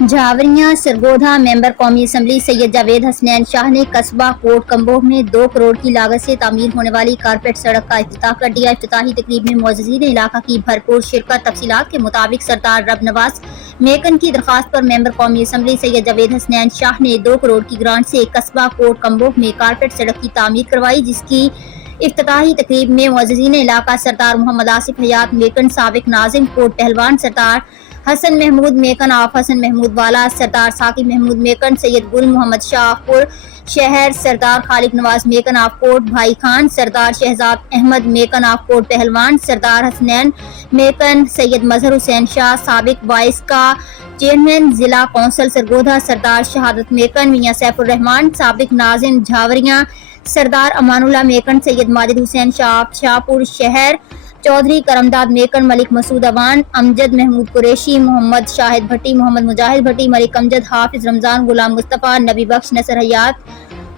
झावरिया Sargodha member कौमी assembly Syed Javed Hasnain Shah ने कस्बा कोट कम्बोह में 2 करोड़ की लागत से तामीर होने वाली कारपेट सड़क का इफ्तिताह कर दिया। इफ्तिताही तकरीब में मुअज़्ज़िज़ीन इलाका की भरपूर शिरकत। तफसीलात के मुताबिक सरदार रब नवाज मेकन की दरख्वास्त पर मेंबर कौमी असम्बली सैयद जावेद हसनैन शाह ने 2 करोड़ की ग्रांट से कस्बा कोट कम्बोह में कारपेट सड़क की तामीर करवाई, जिसकी इफ्तिताही तकरीब में मुअज़्ज़िज़ीन इलाका सरदार मोहम्मद आसिफ हयात मेकन, साबिक नाज़िम कोट पहलवान सरदार हसन महमूद मेकन, आफ हसन महमूद वाला, सरदार साकिब महमूद मेकन, सैयद गुल मोहम्मद शाहपुर शहर, सरदार खालिद नवाज मेकन आफ कोट भाई खान, सरदार शहजाद अहमद मेकन आफ कोट पहलवान, सरदार हसनैन मेकन, सैयद मजहर हुसैन शाह साबिक वाइस का चेयरमैन जिला कौंसल सरगोधा, सरदार शहादत मेकन, मियां सैफुर रहमान साबिक नाजिम झावरिया, सरदार अमानुल्लाह मेकन, सैयद माजिद हुसैन शाहपुर शहर, चौधरी करमदाद मेकन, मलिक मसूद अवान, अमजद महमूद कुरैशी, मोहम्मद शाहिद भट्टी, मोहम्मद मुजाहिद भट्टी, मलिक अमजद, हाफिज रमजान, गुलाम मुस्तफ़ा, नबी बख्श, नसर हयात,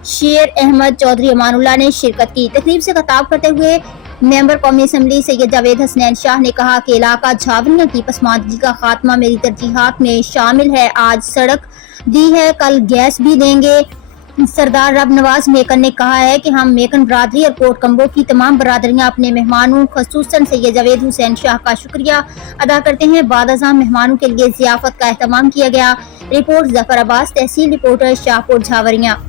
शेर अहमद, चौधरी अमानुल्लाह ने शिरकत की। तकरीब से खिताब करते हुए मेंबर कौमी असम्बली सैयद जावेद हसनैन शाह ने कहा कि इलाका झावरिया की पसमानदगी का खात्मा मेरी तरजीहात में शामिल है। आज सड़क दी है, कल गैस भी देंगे। सरदार रब नवाज मेकन ने कहा है कि हम मेकन बरादरी और कोट कम्बोह की तमाम बरादरियां अपने मेहमानों खसूसन सैयद जावेद हुसैन शाह का शुक्रिया अदा करते हैं। बाद अज़ां मेहमानों के लिए ज़ियाफ़त का एहतमाम किया गया। रिपोर्ट जफर अब्बास, तहसील रिपोर्टर शाहपुर झावरिया।